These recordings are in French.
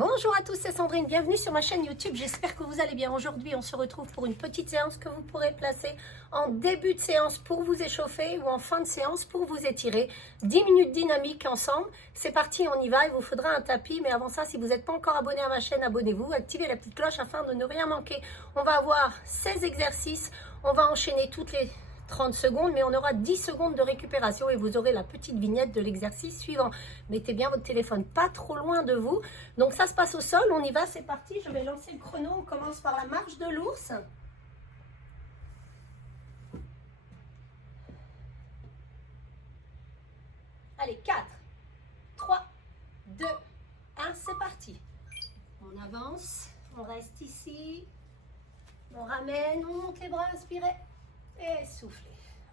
Bonjour à tous, c'est Sandrine, bienvenue sur ma chaîne YouTube, j'espère que vous allez bien. Aujourd'hui, on se retrouve pour une petite séance que vous pourrez placer en début de séance pour vous échauffer ou en fin de séance pour vous étirer. 10 minutes dynamiques ensemble, c'est parti, on y va, il vous faudra un tapis, mais avant ça, si vous n'êtes pas encore abonné à ma chaîne, abonnez-vous, activez la petite cloche afin de ne rien manquer. On va avoir 16 exercices, on va enchaîner toutes les 30 secondes, mais on aura 10 secondes de récupération et vous aurez la petite vignette de l'exercice suivant. Mettez bien votre téléphone pas trop loin de vous. Donc ça se passe au sol, on y va, c'est parti. Je vais lancer le chrono, on commence par la marche de l'ours. Allez, 4, 3, 2, 1, c'est parti. On avance, on reste ici, on ramène, on monte les bras, inspirez et soufflez.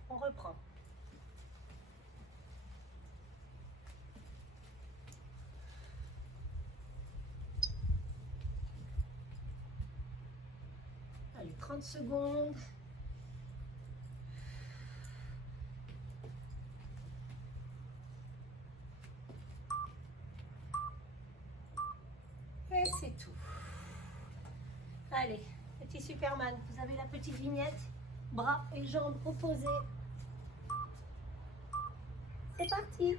On reprend. Allez, 30 secondes. Et c'est tout. Allez, petit Superman, vous avez la petite vignette, bras et jambes opposés. C'est parti.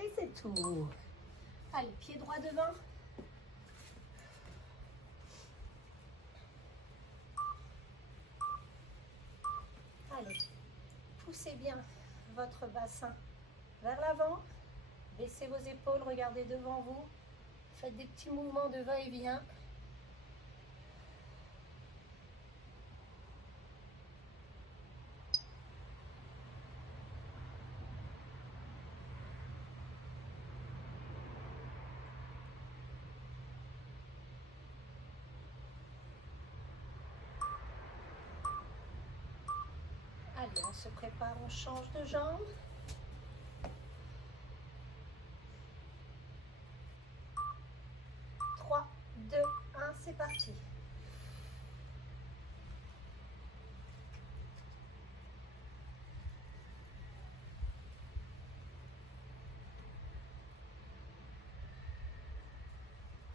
Et c'est tout. Allez, pied droit devant. Allez, poussez bien votre bassin vers l'avant. Baissez vos épaules, regardez devant vous. Faites des petits mouvements de va-et-vient. Allez, on se prépare, on change de jambe. Trois, deux, un, c'est parti.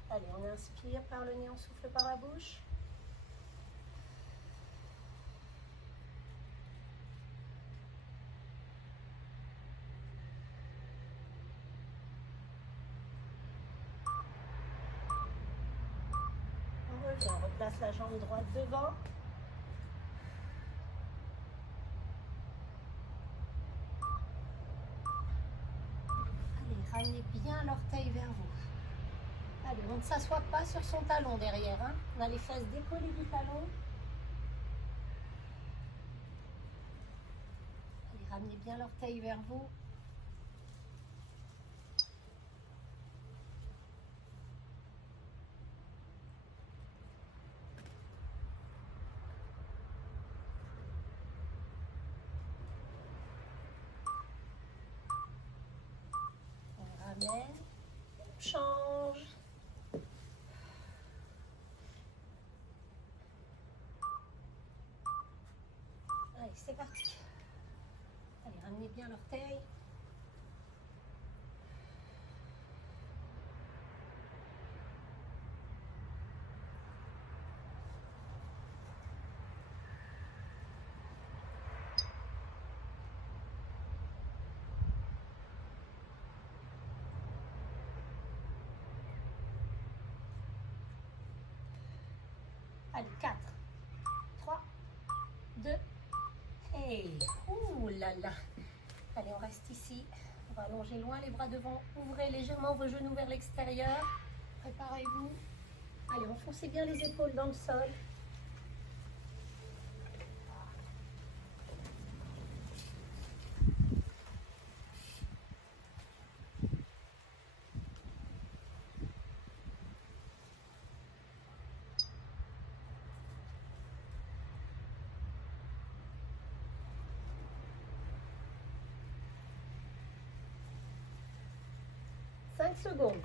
Allez, on inspire par le nez, on souffle par la bouche. On revient, on replace la jambe droite devant. Allez, ramenez bien l'orteil vers vous. Allez, on ne s'assoit pas sur son talon derrière. Hein. On a les fesses décollées du talon. Allez, ramenez bien l'orteil vers vous. On ramène, on change. Allez, c'est parti. Allez, ramenez bien l'orteil. Allez, 4, 3, 2, et ouh là là. Allez, on reste ici. On va allonger loin les bras devant. Ouvrez légèrement vos genoux vers l'extérieur. Préparez-vous. Allez, enfoncez bien les épaules dans le sol. 5 secondes.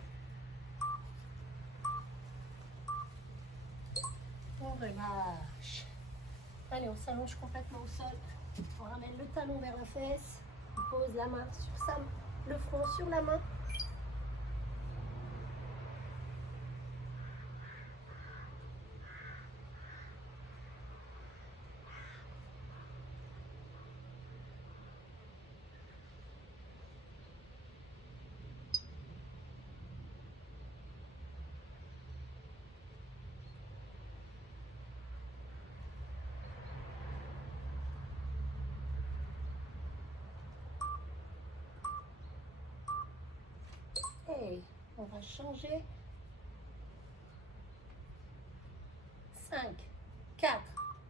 On relâche. Allez, on s'allonge complètement au sol. On ramène le talon vers la fesse. On pose la main sur le front sur la main. Et on va changer. 5, 4,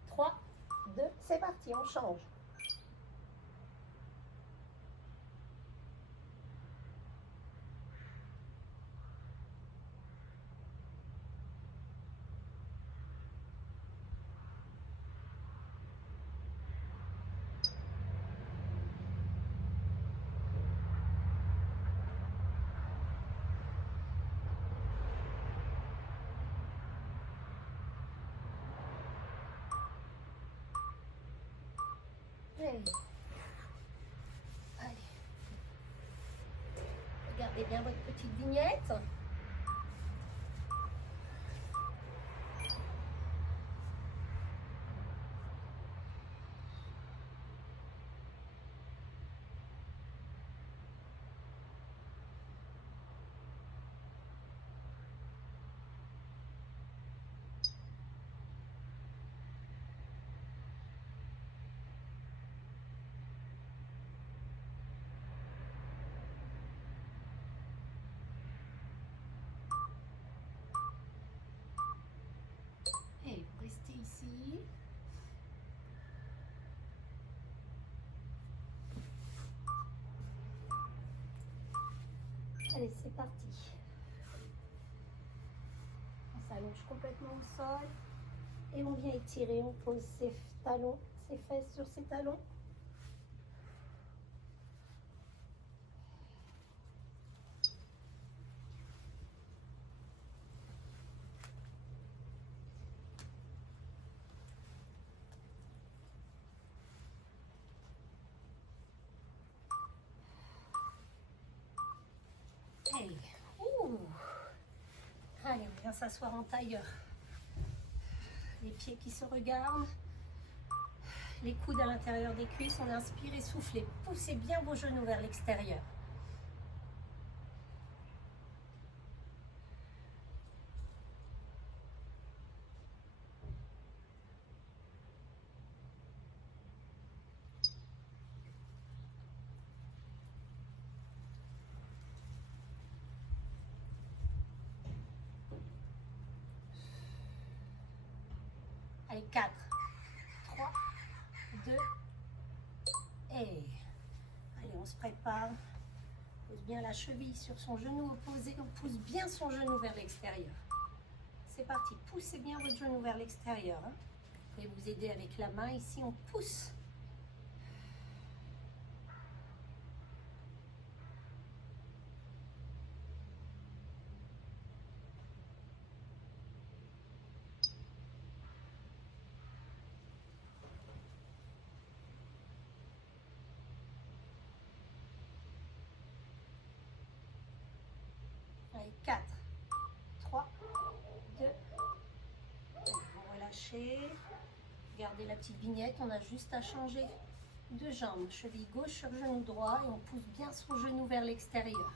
3, 2, c'est parti, on change. Allez. Regardez bien votre petite vignette. Et vous restez ici. Allez, c'est parti. On s'allonge complètement au sol. Et on vient étirer, on pose ses talons, ses fesses sur ses talons. Hey. Allez, on vient s'asseoir en tailleur. Les pieds qui se regardent. Les coudes à l'intérieur des cuisses. On inspire et soufflez. Poussez bien vos genoux vers l'extérieur. Allez, 4, 3, 2, et... Allez, on se prépare. On pose bien la cheville sur son genou opposé. On pousse bien son genou vers l'extérieur. C'est parti. Poussez bien votre genou vers l'extérieur. Hein. Vous pouvez vous aider avec la main. Ici, on pousse. Allez, 4, 3, 2, vous relâchez. Regardez la petite vignette, on a juste à changer de jambe. Cheville gauche sur genou droit et on pousse bien son genou vers l'extérieur.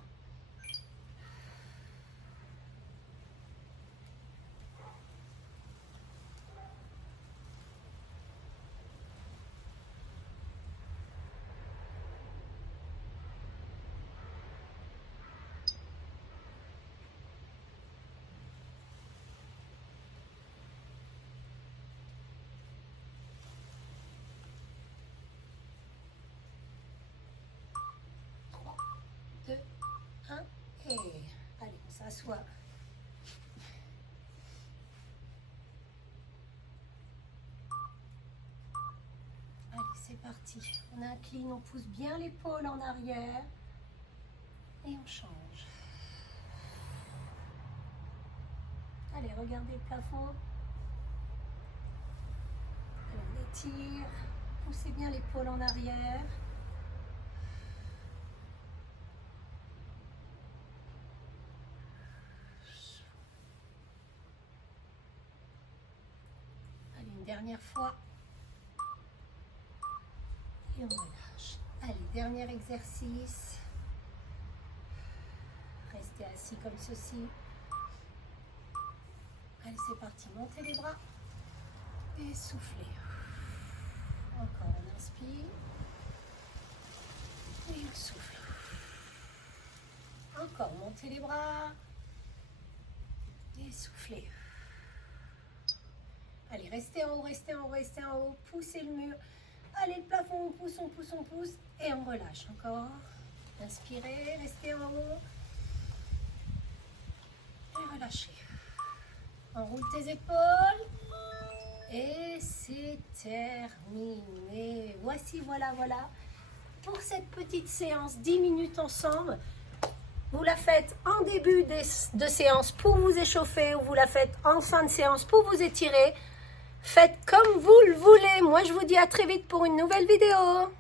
Et allez, on s'assoit. Allez, c'est parti. On incline, on pousse bien l'épaule en arrière. Et on change. Allez, regardez le plafond. Allez, on étire. Poussez bien l'épaule en arrière. Allez, une dernière fois. Et on relâche. Allez, dernier exercice. Restez assis comme ceci. Allez, c'est parti. Montez les bras. Et soufflez. Encore, on inspire. Et on souffle. Encore, montez les bras. Et soufflez. Allez, restez en haut, restez en haut, restez en haut. Poussez le mur. Allez, le plafond, on pousse, on pousse, on pousse. Et on relâche encore. Inspirez, restez en haut. Et relâchez. Enroule tes épaules. Et c'est terminé. Voici, voilà. Pour cette petite séance, 10 minutes ensemble. Vous la faites en début de séance pour vous échauffer ou vous la faites en fin de séance pour vous étirer. Faites comme vous le voulez. Moi, je vous dis à très vite pour une nouvelle vidéo.